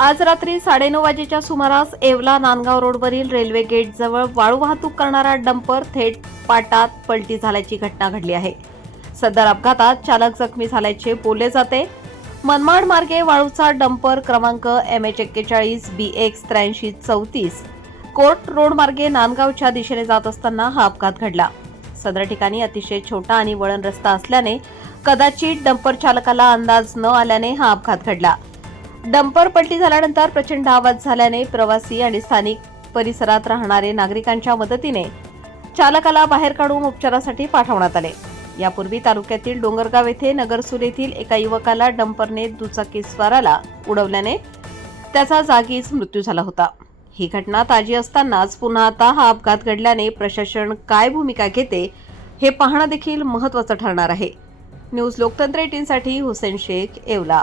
आज रात्री 9:30 वाजेच्या सुमारास येवला नांदगाव रोडवरील रेल्वे गेटजवळ वाळू वाहतूक करणारा डंपर थेट पाटात पलटी झाल्याची घटना घडली आहे। सदर अपघातात चालक जखमी झाल्याचे बोलले जाते। मनमाड मार्गे वाळूचा डंपर क्रमांक MH41 BX 8334 कोर्ट रोड मार्गे नांदगावच्या दिशेने जात असताना हा अपघात घडला। सदर ठिकाणी अतिशय छोटा आणि वळण रस्ता असल्याने कदाचित डंपर चालकाला अंदाज न आल्याने हा अपघात घडला। डंपर पलटी झाल्यानंतर प्रचंड आवाज झाल्याने प्रवासी आणि स्थानिक परिसरात राहणारे नागरिकांच्या मदतीने चालकाला बाहेर काढून उपचारासाठी पाठवण्यात आले। यापूर्वी तालुक्यातील डोंगरगाव येथे नगरसूर येथील एका युवकाला डंपरने दुचाकीस्वाराला उडवल्याने त्याचा जागीच मृत्यू झाला होता। ही घटना ताजी असतानाच पुन्हा आता हा अपघात घडल्याने प्रशासन काय भूमिका घेते हे पाहणं देखील महत्त्वाचं ठरणार आहे। न्यूज लोकतंत्र 18 साठी हुसेन शेख, येवला।